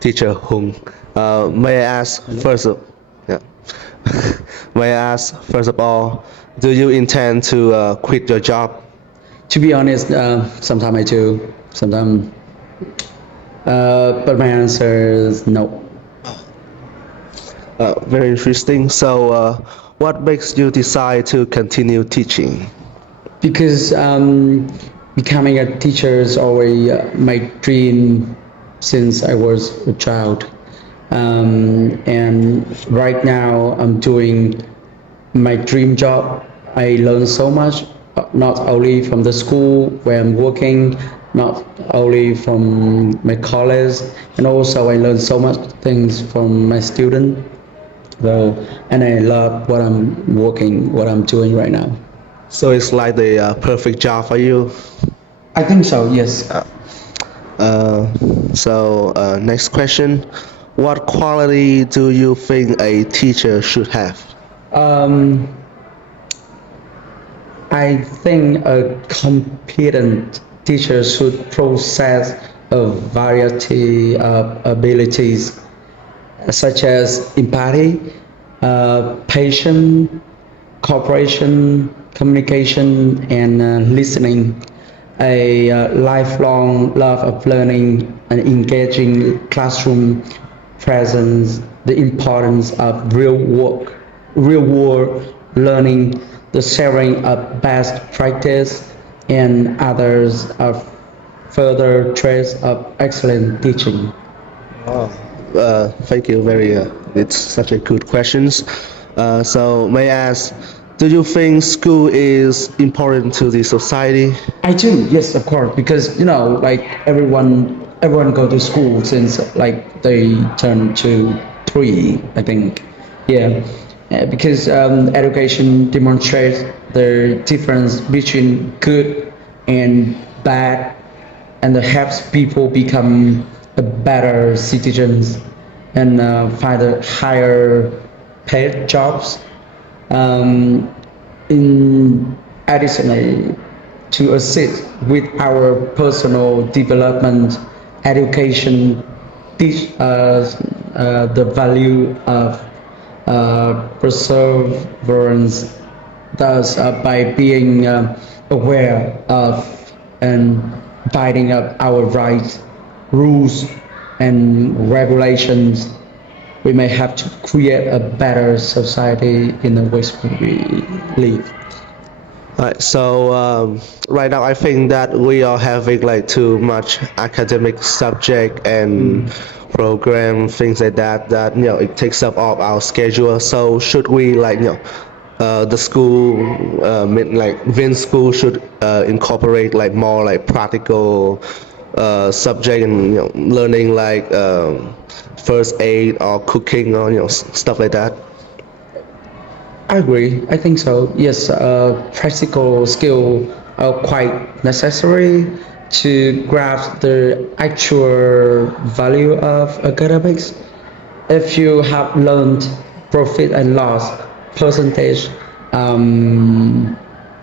Teacher Hung, may I ask first of, yeah, may I ask first of all, do you intend to quit your job? To be honest, sometimes I do, sometimes, but my answer is no. Very interesting. So, what makes you decide to continue teaching? Because becoming a teacher is always my dream since I was a child. And right now I'm doing my dream job. I learn so much, not only from the school where I'm working, not only from my college, and also I learn so much things from my student. Well, and I love what I'm doing right now. So it's like the perfect job for you. I think so, yes. Uh, Next question. What quality do you think a teacher should have? Um, I think a competent teacher should possess a variety of abilities such as empathy, patience, cooperation, communication, and listening. A lifelong love of learning and engaging classroom presence, the importance of real world learning, the sharing of best practice, and others of further traits of excellent teaching. Thank you. It's such a good questions. May I ask, do you think school is important to the society? I do, yes, of course, because like everyone go to school since like they turn to 3, I think. Yeah, because education demonstrates the difference between good and bad, and helps people become a better citizens and find a higher paid jobs. In additionally, to assist with our personal development, education teach us the value of perseverance. Thus, by being aware of and binding up our rights, rules, and regulations, we may have to create a better society in the which we live. Right now I think that we are having like too much academic subject and program things like that. That it takes up all our schedule. So should we the school, like Vin school should incorporate like more like practical subject and learning like first aid or cooking or stuff like that. I agree. I think so. Yes, practical skill are quite necessary to grasp the actual value of academics. If you have learned profit and loss, percentage,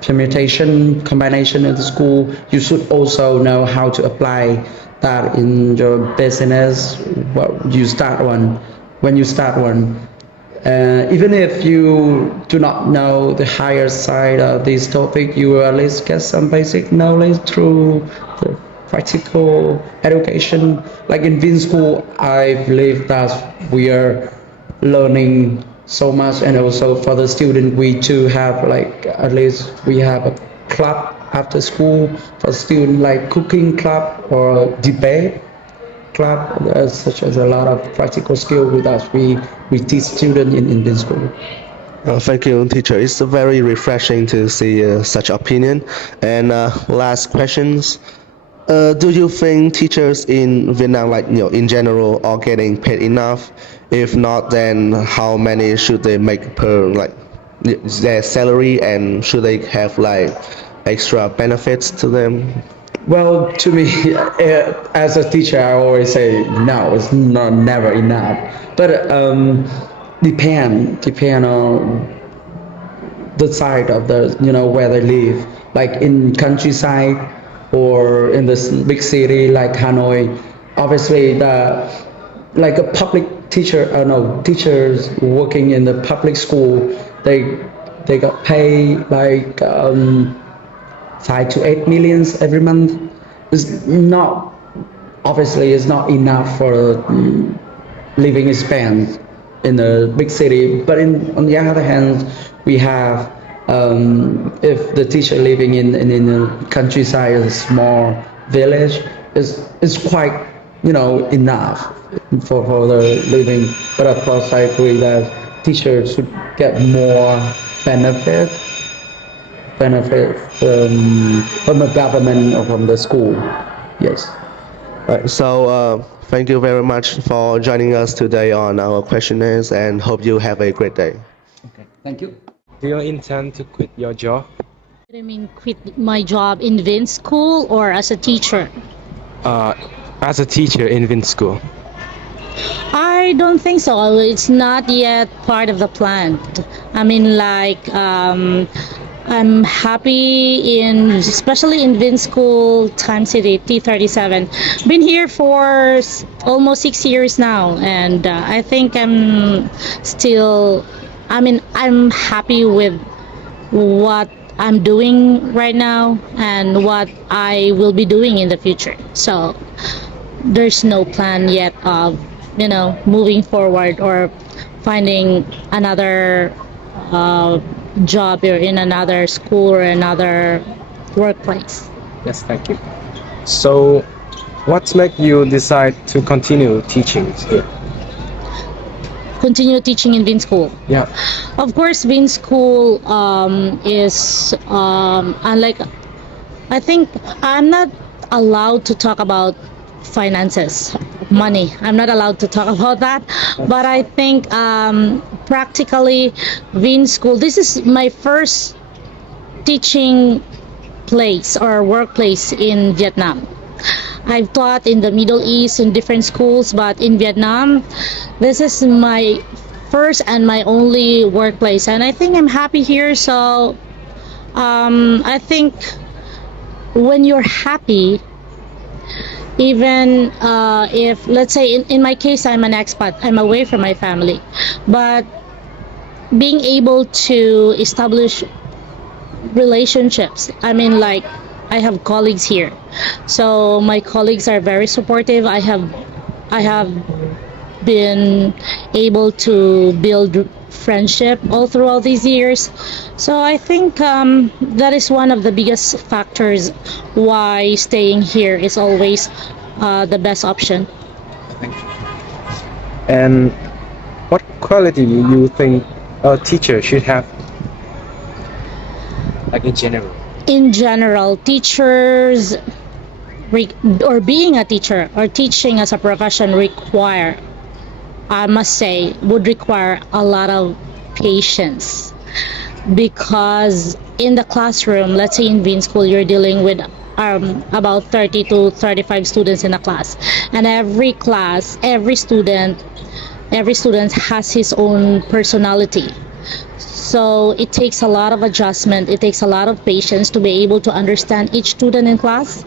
permutation, combination in the school, you should also know how to apply that in your business. When you start one. Even if you do not know the higher side of this topic, you will at least get some basic knowledge through the practical education. Like in Vin School, I believe that we are learning so much, and also for the student, we too have like at least we have a club after school for student like cooking club or debate club, such as a lot of practical skill with us. We teach students in this school. Thank you, teacher. It's very refreshing to see such opinion. And last questions. Do you think teachers in Vietnam, like in general, are getting paid enough? If not, then how many should they make per like their salary, and should they have like extra benefits to them? Well, to me, as a teacher, I always say no, it's not never enough. But depend on the side of the where they live. Like in countryside, or in this big city like Hanoi. Obviously, the like a public teacher, no, teachers working in the public school, they got paid like 5 to 8 millions every month. It's not, obviously it's not enough for living expense in a big city. But on the other hand, we have if the teacher living in a countryside, a small village, is quite enough for the living. But of course, I agree that teachers should get more benefit from the government or from the school. Yes. Right, so thank you very much for joining us today on our questionnaires and hope you have a great day. Okay. Thank you. Do you intend to quit your job? I mean, quit my job in Vin School or as a teacher? As a teacher in Vin School. I don't think so. It's not yet part of the plan. I mean, like, I'm happy especially in Vin School, Time City, T37. Been here for almost 6 years now, and I think I'm happy with what I'm doing right now and what I will be doing in the future. So there's no plan yet of moving forward or finding another job or in another school or another workplace. Yes, thank you. So, what made you decide to continue teaching here? Continue teaching in Vin School. Yeah. Of course, Vin School is unlike. I think I'm not allowed to talk about finances, money. I'm not allowed to talk about that. But I think practically, Vin School. This is my first teaching place or workplace in Vietnam. I've taught in the Middle East in different schools, but in Vietnam, this is my first and my only workplace, and I think I'm happy here. So I think when you're happy, even if, let's say, in my case, I'm an expat, I'm away from my family, but being able to establish relationships, I mean, like, I have colleagues here, so my colleagues are very supportive. I have been able to build friendship all throughout these years. So I think that is one of the biggest factors why staying here is always the best option. Thank you. And what quality you think a teacher should have, like in general? In general, teachers or being a teacher or teaching as a profession would require a lot of patience, because in the classroom, let's say in Vin School, you're dealing with about 30 to 35 students in a class, and every student has his own personality. So it takes a lot of adjustment, it takes a lot of patience to be able to understand each student in class.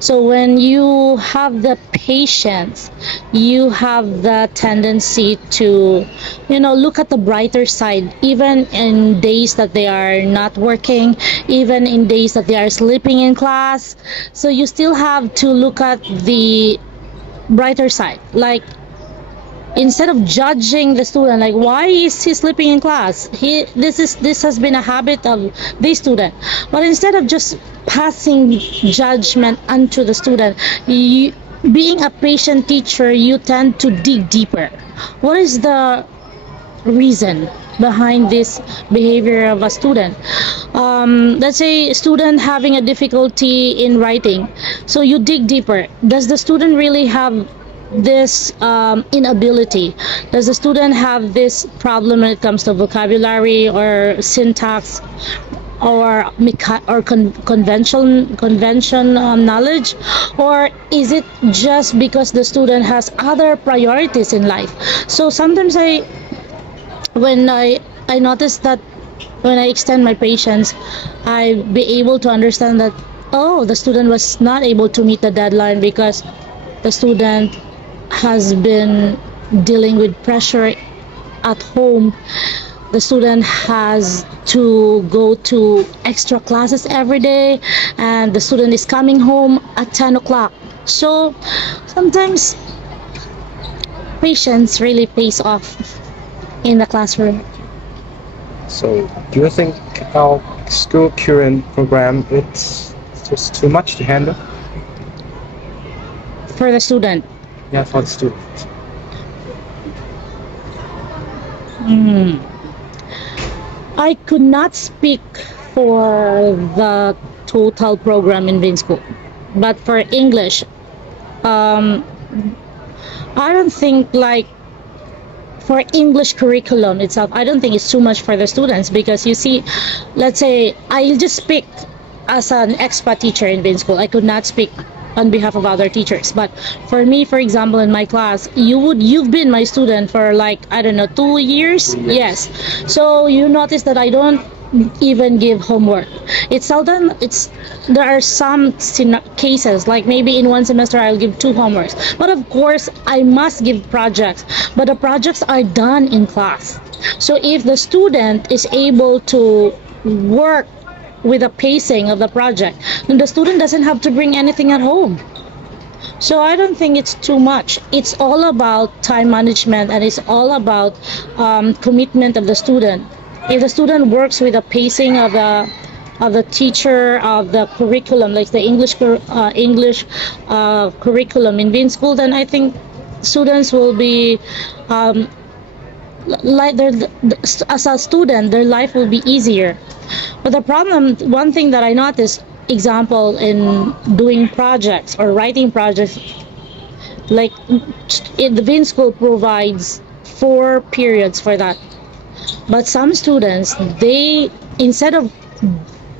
So when you have the patience, you have the tendency to look at the brighter side, even in days that they are not working, even in days that they are sleeping in class. So you still have to look at the brighter side, like, instead of judging the student, like, why is he sleeping in class, this has been a habit of this student. But instead of just passing judgment onto the student, being a patient teacher, you tend to dig deeper. What is the reason behind this behavior of a student? Let's say a student having a difficulty in writing, so you dig deeper. Does the student really have this inability? Does the student have this problem when it comes to vocabulary or syntax or convention knowledge, or is it just because the student has other priorities in life? So sometimes when I notice that when I extend my patience, I be able to understand that, oh, the student was not able to meet the deadline because the student has been dealing with pressure at home. The student has to go to extra classes every day, and the student is coming home at 10 o'clock. So sometimes patience really pays off in the classroom. So, do you think our school current program it's just too much to handle? For the student, Yeah, for the students. I could not speak for the total program in Vin School, but for English, um, I don't think like for English curriculum itself, I don't think it's too much for the students because you see, let's say I'll just speak as an expat teacher in Vin School. I could not speak on behalf of other teachers, but for me, for example, in my class, you've been my student for like I don't know 2 years. Yes, so you notice that I don't even give homework. It's seldom. There are some cases like maybe in one semester I'll give 2 homeworks, but of course I must give projects, but the projects are done in class. So if the student is able to work with the pacing of the project, then the student doesn't have to bring anything at home. So I don't think it's too much. It's all about time management, and it's all about commitment of the student. If the student works with the pacing of the teacher of the curriculum, like the English curriculum in Vin School, then I think students will be like as a student, their life will be easier. But the problem, one thing that I noticed, example in doing projects or writing projects, like the Vin School provides 4 periods for that. But some students, they instead of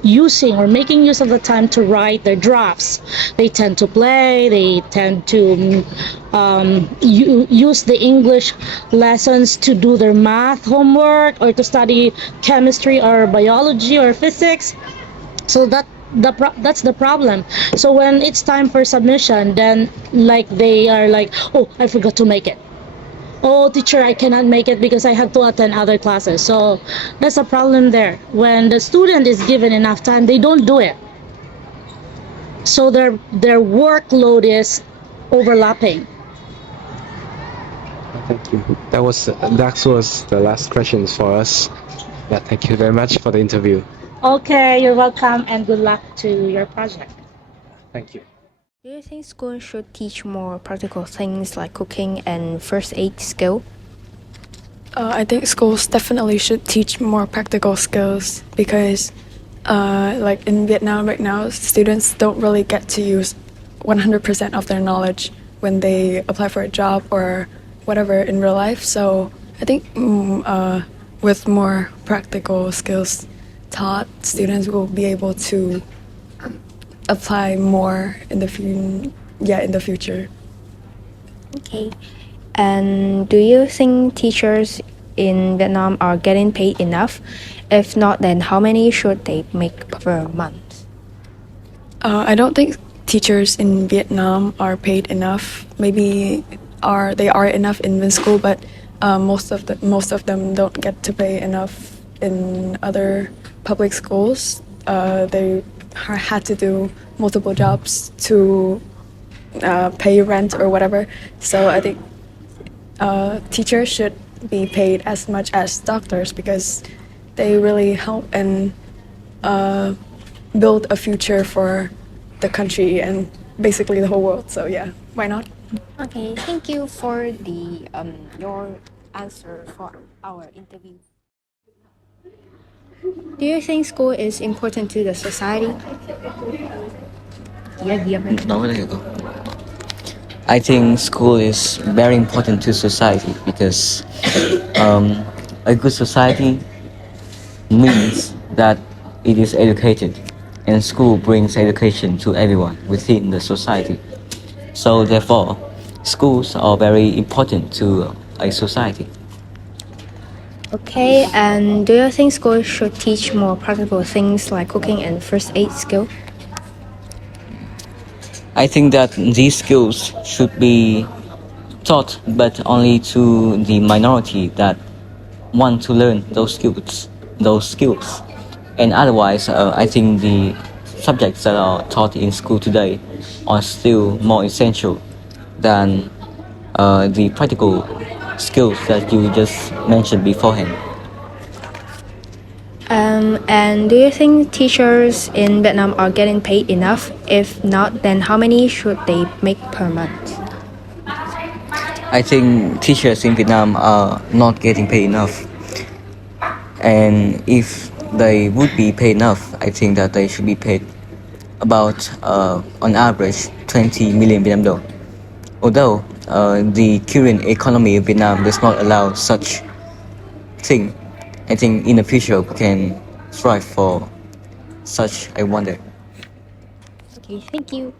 using or making use of the time to write their drafts, they tend to play. They tend to use the English lessons to do their math homework or to study chemistry or biology or physics. So that's the problem. So when it's time for submission, then like they are like, oh, I forgot to make it. Oh, teacher, I cannot make it because I had to attend other classes. So that's a problem there. When the student is given enough time, they don't do it. So their workload is overlapping. Thank you. That was the last questions for us. Yeah, thank you very much for the interview. Okay, you're welcome, and good luck to your project. Thank you. Do you think schools should teach more practical things like cooking and first aid skill? I think schools definitely should teach more practical skills because, like in Vietnam right now, students don't really get to use 100% of their knowledge when they apply for a job or whatever in real life. So I think with more practical skills taught, students will be able to apply more in the future. Okay. And do you think teachers in Vietnam are getting paid enough? If not, then how many should they make per month? I don't think teachers in Vietnam are paid enough. Maybe they are enough in Vin School, but most of them don't get to pay enough in other public schools. They had to do multiple jobs to pay rent or whatever. So I think teachers should be paid as much as doctors because they really help and build a future for the country and basically the whole world. So yeah, why not? Okay, thank you for the your answer for our interview. Do you think school is important to the society? I think school is very important to society because a good society means that it is educated, and school brings education to everyone within the society. So therefore, schools are very important to a society. Okay, and do you think schools should teach more practical things like cooking and first aid skill? I think that these skills should be taught, but only to the minority that want to learn those skills. And otherwise, I think the subjects that are taught in school today are still more essential than the practical skills that you just mentioned beforehand. And do you think teachers in Vietnam are getting paid enough? If not, then how many should they make per month? I think teachers in Vietnam are not getting paid enough. And if they would be paid enough, I think that they should be paid about, on average, 20 million Vietnam dong. Although the current economy of Vietnam does not allow such thing, I think in the future we can strive for such a wonder. Okay, thank you.